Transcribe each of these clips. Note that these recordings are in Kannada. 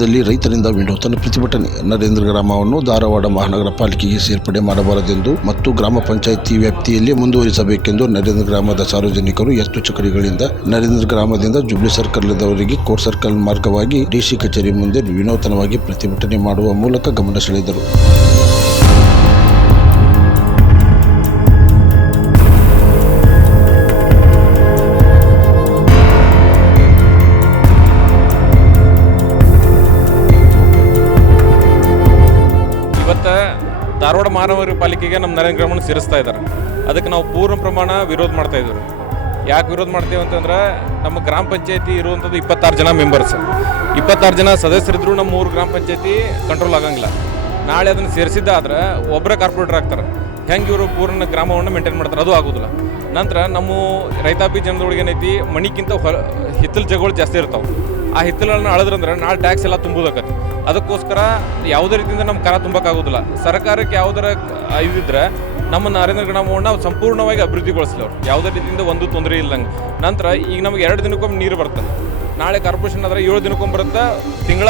ಧಾರವಾಡದಲ್ಲಿ ರೈತರಿಂದ ವಿನೂತನ ಪ್ರತಿಭಟನೆ. ನರೇಂದ್ರ ಗ್ರಾಮವನ್ನು ಧಾರವಾಡ ಮಹಾನಗರ ಪಾಲಿಕೆಗೆ ಸೇರ್ಪಡೆ ಮಾಡಬಾರದೆಂದು ಮತ್ತು ಗ್ರಾಮ ಪಂಚಾಯಿತಿ ವ್ಯಾಪ್ತಿಯಲ್ಲಿ ಮುಂದುವರಿಸಬೇಕೆಂದು ನರೇಂದ್ರ ಗ್ರಾಮದ ಸಾರ್ವಜನಿಕರು ಎತ್ತು ಚಕಡಿಗಳಿಂದ ನರೇಂದ್ರ ಗ್ರಾಮದಿಂದ ಜುಬ್ಲಿ ಸರ್ಕಲ್ದವರೆಗೆ ಕೋರ್ಟ್ ಸರ್ಕಲ್ ಮಾರ್ಗವಾಗಿ ಡಿಸಿ ಕಚೇರಿ ಮುಂದೆ ವಿನೂತನವಾಗಿ ಪ್ರತಿಭಟನೆ ಮಾಡುವ ಮೂಲಕ ಗಮನ ಸೆಳೆದರು. ಧಾರವಾಡ ಮಹಾನಗರ ಪಾಲಿಕೆಗೆ ನಮ್ಮ ನರೇಂದ್ರ ಗ್ರಾಮವನ್ನು ಸೇರಿಸ್ತಾ ಇದ್ದಾರೆ. ಅದಕ್ಕೆ ನಾವು ಪೂರ್ಣ ಪ್ರಮಾಣ ವಿರೋಧ ಮಾಡ್ತಾ ಇದ್ದೀವಿ. ಯಾಕೆ ವಿರೋಧ ಮಾಡ್ತೀವಿ ಅಂತಂದ್ರೆ ನಮ್ಮ ಗ್ರಾಮ ಪಂಚಾಯತಿ ಇರುವಂಥದ್ದು 26 ಜನ ಮೆಂಬರ್ಸ್, 26 ಜನ ಸದಸ್ಯರಿದ್ರು ನಮ್ಮ 3 ಗ್ರಾಮ ಪಂಚಾಯತಿ ಕಂಟ್ರೋಲ್ ಆಗಂಗಿಲ್ಲ. ನಾಳೆ ಅದನ್ನು ಸೇರಿಸಿದ್ದಾದ್ರೆ ಒಬ್ಬರೇ ಕಾರ್ಪೊರೇಟರ್ ಆಗ್ತಾರೆ. ಹೆಂಗೆ ಇವರು ಪೂರ್ಣ ಗ್ರಾಮವನ್ನು ಮೇಂಟೈನ್ ಮಾಡ್ತಾರೆ, ಅದು ಆಗೋದಿಲ್ಲ. ನಂತರ ನಮ್ಮ ರೈತಾಪಿ ಜನದೊಳಗೆ ಏನೈತಿ, ಮಣಿಗಿಂತ ಹಿತ್ತಲು ಜಾಗಗಳು ಜಾಸ್ತಿ ಇರ್ತಾವೆ. ಆ ಹಿತ್ತಲನ್ನು ಅಳದ್ರಂದ್ರೆ ನಾಳೆ ಟ್ಯಾಕ್ಸ್ ಎಲ್ಲ ತುಂಬೋದಕ್ಕತ್ತೆ. ಅದಕ್ಕೋಸ್ಕರ ಯಾವುದೇ ರೀತಿಯಿಂದ ನಮ್ಮ ಕರ ತುಂಬಕ್ಕಾಗೋದಿಲ್ಲ. ಸರ್ಕಾರಕ್ಕೆ ಯಾವುದರ ಇದಿದ್ರೆ ನಮ್ಮ ನರೇಂದ್ರ ಗ್ರಾಮವನ್ನು ಸಂಪೂರ್ಣವಾಗಿ ಅಭಿವೃದ್ಧಿಗೊಳಿಸಲಿ ಅವ್ರು, ಯಾವುದೇ ರೀತಿಯಿಂದ ಒಂದು ತೊಂದರೆ ಇಲ್ಲಂಗೆ. ನಂತರ ಈಗ ನಮಗೆ 2 ದಿನಕ್ಕೊಮ್ಮೆ ನೀರು ಬರ್ತದೆ. ನಾಳೆ ಕಾರ್ಪೊರೇಷನ್ ಆದರೆ 7 ದಿನಕ್ಕೊಮ್ಮೆ ಬರುತ್ತೆ. ತಿಂಗಳ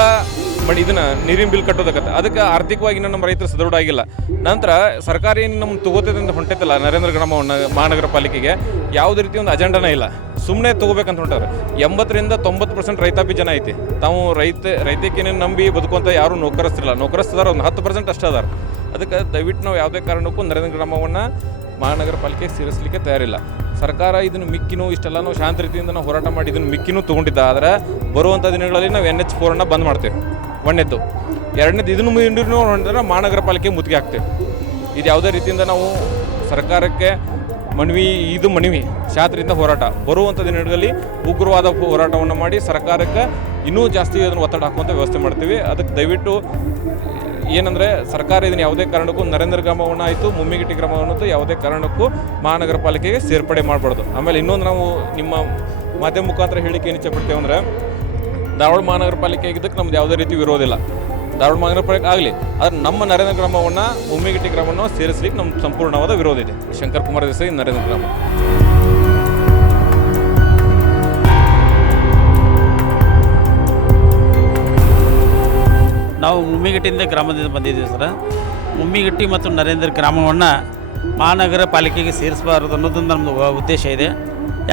ಇದನ್ನು ನೀರಿನ ಬಿಲ್ ಕಟ್ಟೋದಕ್ಕತ್ತೆ. ಅದಕ್ಕೆ ಆರ್ಥಿಕವಾಗಿ ನಮ್ಮ ರೈತರು ಸದೃಢ ಆಗಿಲ್ಲ. ನಂತರ ಸರ್ಕಾರ ಏನು ನಮ್ಮನ್ನು ತಗೋತದೆ ಅಂತ ಹೊಂಟೈತಲ್ಲ ನರೇಂದ್ರ ಗ್ರಾಮವನ್ನು ಮಹಾನಗರ ಪಾಲಿಕೆಗೆ, ಯಾವುದೇ ರೀತಿ ಒಂದು ಅಜೆಂಡನೇ ಇಲ್ಲ. ಸುಮ್ಮನೆ ತೊಗೋಬೇಕಂತ ಹೊಂಟಾರೆ. 80% 90% ರೈತಾಪಿ ಜನ ಐತಿ. ತಾವು ರೈತಕ್ಕೇನೇನು ನಂಬಿ ಬದುಕುವಂಥ ಯಾರೂ ನೌಕರಸ್ಥದಾರ ಒಂದು 10% ಅಷ್ಟೇ ಅದಾರ. ಅದಕ್ಕೆ ದಯವಿಟ್ಟು ನಾವು ಯಾವುದೇ ಕಾರಣಕ್ಕೂ ನರೇಂದ್ರ ಗ್ರಾಮವನ್ನು ಮಹಾನಗರ ಪಾಲಿಕೆಗೆ ಸೇರಿಸಲಿಕ್ಕೆ ತಯಾರಿಲ್ಲ. ಸರ್ಕಾರ ಇದನ್ನು ಮಿಕ್ಕಿನೂ ಇಷ್ಟೆಲ್ಲ ನಾವು ಶಾಂತ ರೀತಿಯಿಂದ ನಾವು ಹೋರಾಟ ಮಾಡಿ ಇದನ್ನು ಮಿಕ್ಕಿನೂ ತೊಗೊಂಡಿದ್ದ. ಆದರೆ ಬರುವಂಥ ದಿನಗಳಲ್ಲಿ ನಾವು NH4 ಬಂದ್ ಮಾಡ್ತೇವೆ. ಒಂದನೇದ್ದು. ಎರಡನೇದು ಇದನ್ನು ಮುಂದಿನ ಹೊಂಟಿದ್ರೆ ಮಹಾನಗರ ಪಾಲಿಕೆ ಮುತ್ತಿಗೆ ಹಾಕ್ತೇವೆ. ಇದು ಯಾವುದೇ ರೀತಿಯಿಂದ ನಾವು ಸರ್ಕಾರಕ್ಕೆ ಮನವಿ ಶಾಂತರಿಂದ ಹೋರಾಟ. ಬರುವಂಥ ದಿನಗಳಲ್ಲಿ ಉಗ್ರವಾದ ಹೋರಾಟವನ್ನು ಮಾಡಿ ಸರ್ಕಾರಕ್ಕೆ ಇನ್ನೂ ಜಾಸ್ತಿ ಅದನ್ನು ಒತ್ತಡ ಹಾಕುವಂಥ ವ್ಯವಸ್ಥೆ ಮಾಡ್ತೀವಿ. ಅದಕ್ಕೆ ದಯವಿಟ್ಟು ಏನಂದರೆ ಸರ್ಕಾರ ಇದನ್ನು ಯಾವುದೇ ಕಾರಣಕ್ಕೂ ನರೇಂದ್ರ ಗ್ರಾಮವನ್ನು ಆಯಿತು ಮುಮ್ಮಿಗಿಟ್ಟಿ ಗ್ರಾಮವನ್ನು ಯಾವುದೇ ಕಾರಣಕ್ಕೂ ಮಹಾನಗರ ಪಾಲಿಕೆಗೆ ಸೇರ್ಪಡೆ ಮಾಡಬಾರ್ದು. ಆಮೇಲೆ ಇನ್ನೊಂದು ನಾವು ನಿಮ್ಮ ಮಾಧ್ಯಮ ಮುಖಾಂತರ ಹೇಳಿಕೆ ಏನು ಇಚ್ಛೆಪಡ್ತೇವೆ ಅಂದರೆ, ಧಾರವಾಡ ಮಹಾನಗರ ಪಾಲಿಕೆ ಇದಕ್ಕೆ ನಮ್ದು ಯಾವುದೇ ರೀತಿ ವಿರೋಧ ಇಲ್ಲ. ಧಾರವಾಡ ಮಹಾನಗರ ಪಾಲಿಕೆ ಆಗಲಿ, ಆದರೆ ನಮ್ಮ ನರೇಂದ್ರ ಗ್ರಾಮವನ್ನು ಮುಮ್ಮಿಗಿಟ್ಟಿ ಗ್ರಾಮವನ್ನು ಸೇರಿಸಲಿಕ್ಕೆ ನಮ್ಮ ಸಂಪೂರ್ಣವಾದ ವಿರೋಧ ಇದೆ. ಶಂಕರ್ ಕುಮಾರ್ ದೇಸಾಯಿ, ನರೇಂದ್ರ ಗ್ರಾಮ. ನಾವು ಮುಮ್ಮಿಗಟ್ಟಿಯಿಂದ ಗ್ರಾಮದಿಂದ ಬಂದಿದ್ದೀವಿ ಸರ್. ಮುಮ್ಮಿಗಟ್ಟಿ ಮತ್ತು ನರೇಂದ್ರ ಗ್ರಾಮವನ್ನು ಮಹಾನಗರ ಪಾಲಿಕೆಗೆ ಸೇರಿಸಬಾರದು ಅನ್ನೋದೊಂದು ನಮ್ಮದು ಉದ್ದೇಶ ಇದೆ.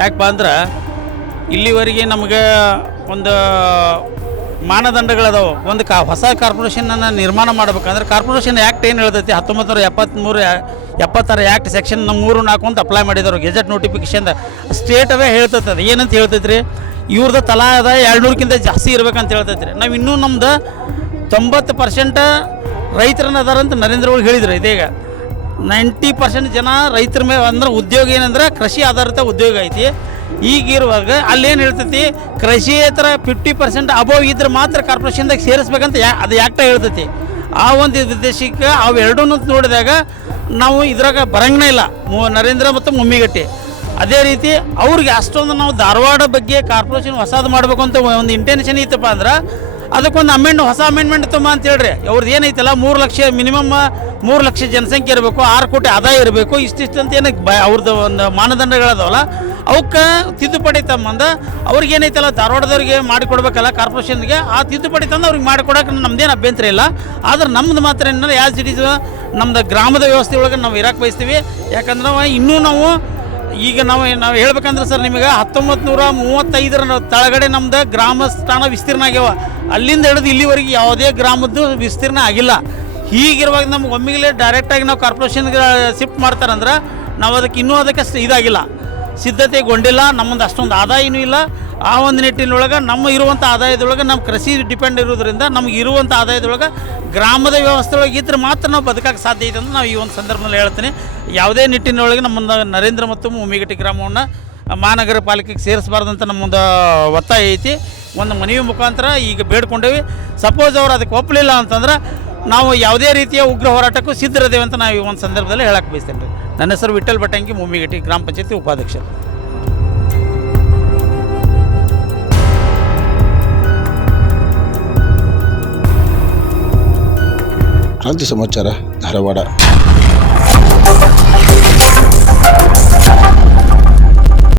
ಯಾಕಪ್ಪ ಅಂದ್ರೆ ಇಲ್ಲಿವರೆಗೆ ನಮಗೆ ಒಂದು ಮಾನದಂಡಗಳದಾವೆ. ಒಂದು ಹೊಸ ಕಾರ್ಪೊರೇಷನನ್ನು ನಿರ್ಮಾಣ ಮಾಡಬೇಕಂದ್ರೆ ಕಾರ್ಪೊರೇಷನ್ ಆ್ಯಕ್ಟ್ ಏನು ಹೇಳ್ತೈತಿ, 1973 ಆ್ಯಕ್ಟ್ ಸೆಕ್ಷನ್ 3-4 ಅಂತ ಅಪ್ಲೈ ಮಾಡಿದವರು ಗೆಜೆಟ್ ನೋಟಿಫಿಕೇಶನ್ ಸ್ಟೇಟವೇ ಹೇಳ್ತೈತೆ. ಅದು ಏನಂತ ಹೇಳ್ತೈತೆ ರೀ, ಇವ್ರದ್ದು ತಲಾ ಅದ 200ಕ್ಕಿಂತ ಜಾಸ್ತಿ ಇರ್ಬೇಕಂತ ಹೇಳ್ತೈತೆ ರೀ. ನಾವು ಇನ್ನೂ ನಮ್ದು 90% ರೈತರನ್ನ ಅದಾರಂತ ನರೇಂದ್ರ ಅವ್ರು ಹೇಳಿದ್ರು. ಇದೀಗ 90% ಜನ ರೈತರ ಮೇಲೆ ಅಂದ್ರೆ ಉದ್ಯೋಗ ಏನಂದ್ರೆ ಕೃಷಿ ಆಧಾರಿತ ಉದ್ಯೋಗ ಐತಿ. ಈಗಿರುವಾಗ ಅಲ್ಲೇನು ಹೇಳ್ತೈತಿ, ಕೃಷಿಯೇತರ 50% ಅಬೋವ್ ಇದ್ರೆ ಮಾತ್ರ ಕಾರ್ಪೊರೇಷನ್ದಾಗ ಸೇರಿಸ್ಬೇಕಂತ ಅದು ಯಾಕ್ಟ ಹೇಳ್ತೈತಿ. ಆ ಒಂದು ಉದ್ದೇಶಕ್ಕೆ ಅವೆರಡನ್ನೂ ನೋಡಿದಾಗ ನಾವು ಇದ್ರಾಗ ಬರಂಗನೇ ಇಲ್ಲ, ನರೇಂದ್ರ ಮತ್ತು ಮುಮ್ಮಿಗಟ್ಟಿ. ಅದೇ ರೀತಿ ಅವ್ರಿಗೆ ಅಷ್ಟೊಂದು ನಾವು ಧಾರವಾಡ ಬಗ್ಗೆ ಕಾರ್ಪೊರೇಷನ್ ಹೊಸದು ಮಾಡಬೇಕು ಅಂತ ಒಂದು ಇಂಟೆನ್ಷನ್ ಇತ್ತಪ್ಪ ಅಂದ್ರೆ ಅದಕ್ಕೊಂದು ಹೊಸ ಅಮೆಂಡ್ಮೆಂಟ್ ತುಂಬ ಅಂತ ಹೇಳ್ರಿ. ಅವ್ರದ್ದು ಏನೈತಲ್ಲ 3 ಲಕ್ಷ ಮಿನಿಮಮ್ 3 ಲಕ್ಷ ಜನಸಂಖ್ಯೆ ಇರಬೇಕು, 6 ಕೋಟಿ ಆದಾಯ ಇರಬೇಕು, ಇಷ್ಟಿಷ್ಟು ಅಂತ ಏನಕ್ಕೆ ಅವ್ರದ್ದು ಒಂದು ಮಾನದಂಡಗಳದಾವಲ್ಲ ಅವಕ್ಕೆ ತಿದ್ದುಪಡಿ ತಮ್ಮಂದ ಅವ್ರಿಗೆ ಏನೈತಲ್ಲ ಧಾರವಾಡದವ್ರಿಗೆ ಮಾಡಿಕೊಡ್ಬೇಕಲ್ಲ ಕಾರ್ಪೊರೇಷನ್ಗೆ, ಆ ತಿದ್ದುಪಡಿ ತಂದು ಅವ್ರಿಗೆ ಮಾಡಿಕೊಡೋಕೆ ನಮ್ದೇನು ಅಭ್ಯಂತರ ಇಲ್ಲ. ಆದ್ರೆ ನಮ್ಮದು ಮಾತ್ರ ಏನಾರ ಆ್ಯಸ್ ಇಟ್ ಈಸ್ ನಮ್ಮದು ಗ್ರಾಮದ ವ್ಯವಸ್ಥೆ ಒಳಗೆ ನಾವು ಇರಕ್ಕೆ ಬಯಸ್ತೀವಿ. ಯಾಕಂದ್ರೆ ಇನ್ನೂ ನಾವು ಈಗ ನಾವು ಹೇಳ್ಬೇಕಂದ್ರೆ ಸರ್ ನಿಮಗೆ 1935 ತಳಗಡೆ ನಮ್ದು ಗ್ರಾಮ ಸ್ಥಾನ ವಿಸ್ತೀರ್ಣ ಆಗ್ಯಾವ. ಅಲ್ಲಿಂದ ಹಿಡಿದು ಇಲ್ಲಿವರೆಗೆ ಯಾವುದೇ ಗ್ರಾಮದ್ದು ವಿಸ್ತೀರ್ಣ ಆಗಿಲ್ಲ. ಹೀಗಿರುವಾಗ ನಮ್ಗೆ ಒಮ್ಮೆಗೆ ಡೈರೆಕ್ಟಾಗಿ ನಾವು ಕಾರ್ಪೊರೇಷನ್ಗೆ ಶಿಫ್ಟ್ ಮಾಡ್ತಾರಂದ್ರೆ ನಾವು ಅದಕ್ಕೆ ಇದಾಗಿಲ್ಲ, ಸಿದ್ಧತೆಗೊಂಡಿಲ್ಲ. ನಮ್ಮದು ಅಷ್ಟೊಂದು ಆದಾಯನೂ ಇಲ್ಲ. ಆ ಒಂದು ನಿಟ್ಟಿನೊಳಗೆ ನಮ್ಮ ಇರುವಂಥ ಆದಾಯದೊಳಗೆ ನಮ್ಮ ಕೃಷಿ ಡಿಪೆಂಡ್ ಇರೋದ್ರಿಂದ ನಮ್ಗೆ ಇರುವಂಥ ಆದಾಯದೊಳಗೆ ಗ್ರಾಮದ ವ್ಯವಸ್ಥೆ ಒಳಗೆ ಇದ್ರೆ ಮಾತ್ರ ನಾವು ಬದುಕಕ್ಕೆ ಸಾಧ್ಯ ಇದೆ ಅಂತ ನಾವು ಈ ಒಂದು ಸಂದರ್ಭದಲ್ಲಿ ಹೇಳ್ತೀನಿ. ಯಾವುದೇ ನಿಟ್ಟಿನೊಳಗೆ ನಮ್ಮ ನರೇಂದ್ರ ಮತ್ತು ಮುಮ್ಮಿಗಟ್ಟಿ ಗ್ರಾಮವನ್ನು ಮಹಾನಗರ ಪಾಲಿಕೆಗೆ ಸೇರಿಸಬಾರ್ದಂತ ನಮ್ಮೊಂದು ಒತ್ತಾಯ ಐತಿ. ಒಂದು ಮನವಿ ಮುಖಾಂತರ ಈಗ ಬೇಡ್ಕೊಂಡೇವಿ. ಸಪೋಸ್ ಅವರು ಅದಕ್ಕೆ ಒಪ್ಪಲಿಲ್ಲ ಅಂತಂದ್ರೆ ನಾವು ಯಾವುದೇ ರೀತಿಯ ಉಗ್ರ ಹೋರಾಟಕ್ಕೂ ಸಿದ್ಧರಿದ್ದೇವೆ ಅಂತ ನಾವು ಈ ಒಂದು ಸಂದರ್ಭದಲ್ಲಿ ಹೇಳಕ್ಕೆ ಬಯಸ್ತೇನೆ ರೀ. ನನ್ನ ಹೆಸರು ವಿಠಲ್ ಭಟ್ಟಂಗಿ, ಮುಮ್ಮಿಗಟ್ಟಿ ಗ್ರಾಮ ಪಂಚಾಯತಿ ಉಪಾಧ್ಯಕ್ಷರು. ಕ್ರಾಂತಿ ಸಮಾಚಾರ, ಧಾರವಾಡ.